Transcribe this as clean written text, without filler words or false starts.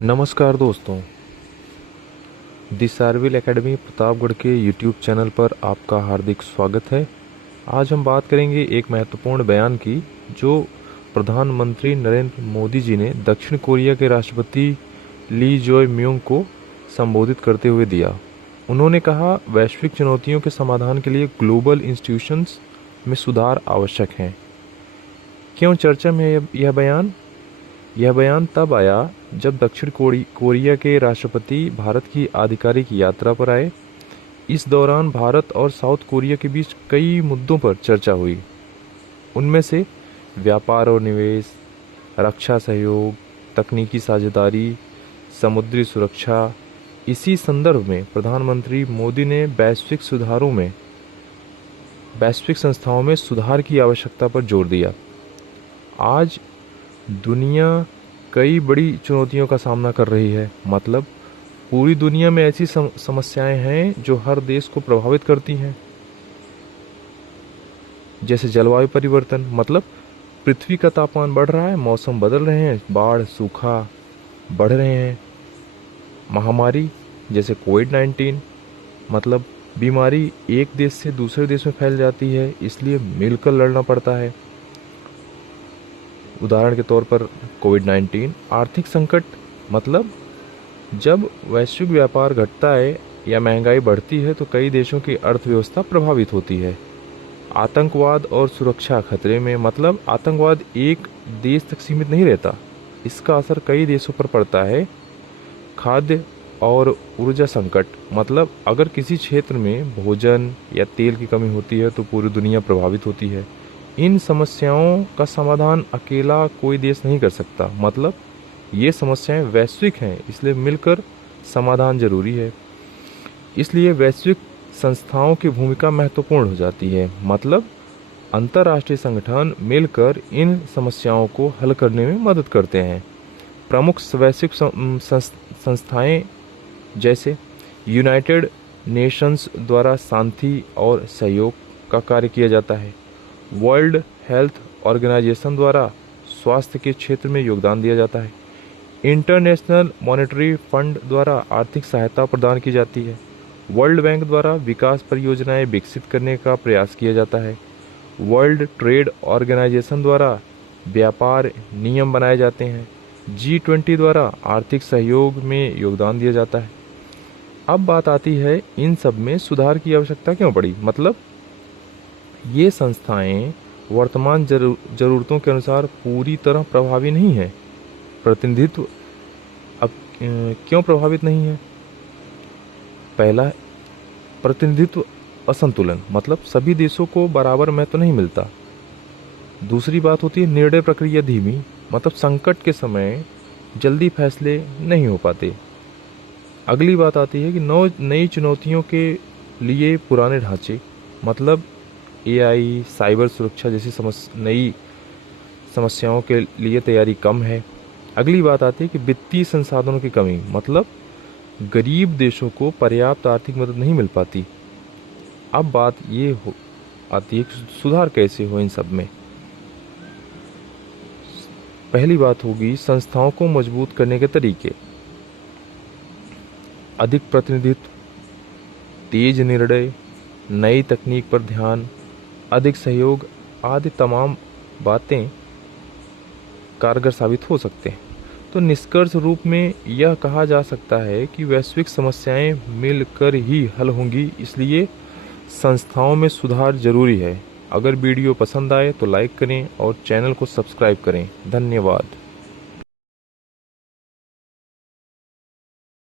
नमस्कार दोस्तों, दी सार्विल एकेडमी प्रतापगढ़ के यूट्यूब चैनल पर आपका हार्दिक स्वागत है। आज हम बात करेंगे एक महत्वपूर्ण बयान की जो प्रधानमंत्री नरेंद्र मोदी जी ने दक्षिण कोरिया के राष्ट्रपति ली जॉय म्यूंग को संबोधित करते हुए दिया। उन्होंने कहा, वैश्विक चुनौतियों के समाधान के लिए ग्लोबल इंस्टीट्यूशंस में सुधार आवश्यक हैं। क्यों चर्चा में यह बयान? यह बयान तब आया जब दक्षिण कोरिया के राष्ट्रपति भारत की आधिकारिक यात्रा पर आए। इस दौरान भारत और साउथ कोरिया के बीच कई मुद्दों पर चर्चा हुई। उनमें से व्यापार और निवेश, रक्षा सहयोग, तकनीकी साझेदारी, समुद्री सुरक्षा। इसी संदर्भ में प्रधानमंत्री मोदी ने वैश्विक संस्थाओं में सुधार की आवश्यकता पर जोर दिया। आज दुनिया कई बड़ी चुनौतियों का सामना कर रही है। मतलब पूरी दुनिया में ऐसी समस्याएं हैं जो हर देश को प्रभावित करती हैं, जैसे जलवायु परिवर्तन। मतलब पृथ्वी का तापमान बढ़ रहा है, मौसम बदल रहे हैं, बाढ़, सूखा बढ़ रहे हैं। महामारी जैसे कोविड-19, मतलब बीमारी एक देश से दूसरे देश में फैल जाती है, इसलिए मिलकर लड़ना पड़ता है। उदाहरण के तौर पर कोविड-19। आर्थिक संकट, मतलब जब वैश्विक व्यापार घटता है या महंगाई बढ़ती है तो कई देशों की अर्थव्यवस्था प्रभावित होती है। आतंकवाद और सुरक्षा खतरे में, मतलब आतंकवाद एक देश तक सीमित नहीं रहता, इसका असर कई देशों पर पड़ता है। खाद्य और ऊर्जा संकट, मतलब अगर किसी क्षेत्र में भोजन या तेल की कमी होती है तो पूरी दुनिया प्रभावित होती है। इन समस्याओं का समाधान अकेला कोई देश नहीं कर सकता। मतलब ये समस्याएं वैश्विक हैं, इसलिए मिलकर समाधान जरूरी है। इसलिए वैश्विक संस्थाओं की भूमिका महत्वपूर्ण हो जाती है। मतलब अंतर्राष्ट्रीय संगठन मिलकर इन समस्याओं को हल करने में मदद करते हैं। प्रमुख वैश्विक संस्थाएं जैसे यूनाइटेड नेशंस द्वारा शांति और सहयोग का कार्य किया जाता है। वर्ल्ड हेल्थ ऑर्गेनाइजेशन द्वारा स्वास्थ्य के क्षेत्र में योगदान दिया जाता है। इंटरनेशनल मॉनेटरी फंड द्वारा आर्थिक सहायता प्रदान की जाती है। वर्ल्ड बैंक द्वारा विकास परियोजनाएं विकसित करने का प्रयास किया जाता है। वर्ल्ड ट्रेड ऑर्गेनाइजेशन द्वारा व्यापार नियम बनाए जाते हैं। G20 द्वारा आर्थिक सहयोग में योगदान दिया जाता है। अब बात आती है, इन सब में सुधार की आवश्यकता क्यों पड़ी? मतलब ये संस्थाएं वर्तमान जरूरतों के अनुसार पूरी तरह प्रभावी नहीं है। प्रतिनिधित्व अब क्यों प्रभावित नहीं है? पहला, प्रतिनिधित्व असंतुलन, मतलब सभी देशों को बराबर महत्व नहीं मिलता। दूसरी बात होती है निर्णय प्रक्रिया धीमी, मतलब संकट के समय जल्दी फैसले नहीं हो पाते। अगली बात आती है कि नई चुनौतियों के लिए पुराने ढांचे, मतलब AI, साइबर सुरक्षा जैसी नई समस्याओं के लिए तैयारी कम है। अगली बात आती है कि वित्तीय संसाधनों की कमी, मतलब गरीब देशों को पर्याप्त आर्थिक मदद नहीं मिल पाती। अब बात ये आती है कि सुधार कैसे हो इन सब में। पहली बात होगी संस्थाओं को मजबूत करने के तरीके। अधिक प्रतिनिधित्व, तेज निर्णय, नई तकनीक पर ध्यान, अधिक सहयोग आदि तमाम बातें कारगर साबित हो सकते हैं। तो निष्कर्ष रूप में यह कहा जा सकता है कि वैश्विक समस्याएं मिलकर ही हल होंगी, इसलिए संस्थाओं में सुधार जरूरी है। अगर वीडियो पसंद आए तो लाइक करें और चैनल को सब्सक्राइब करें। धन्यवाद।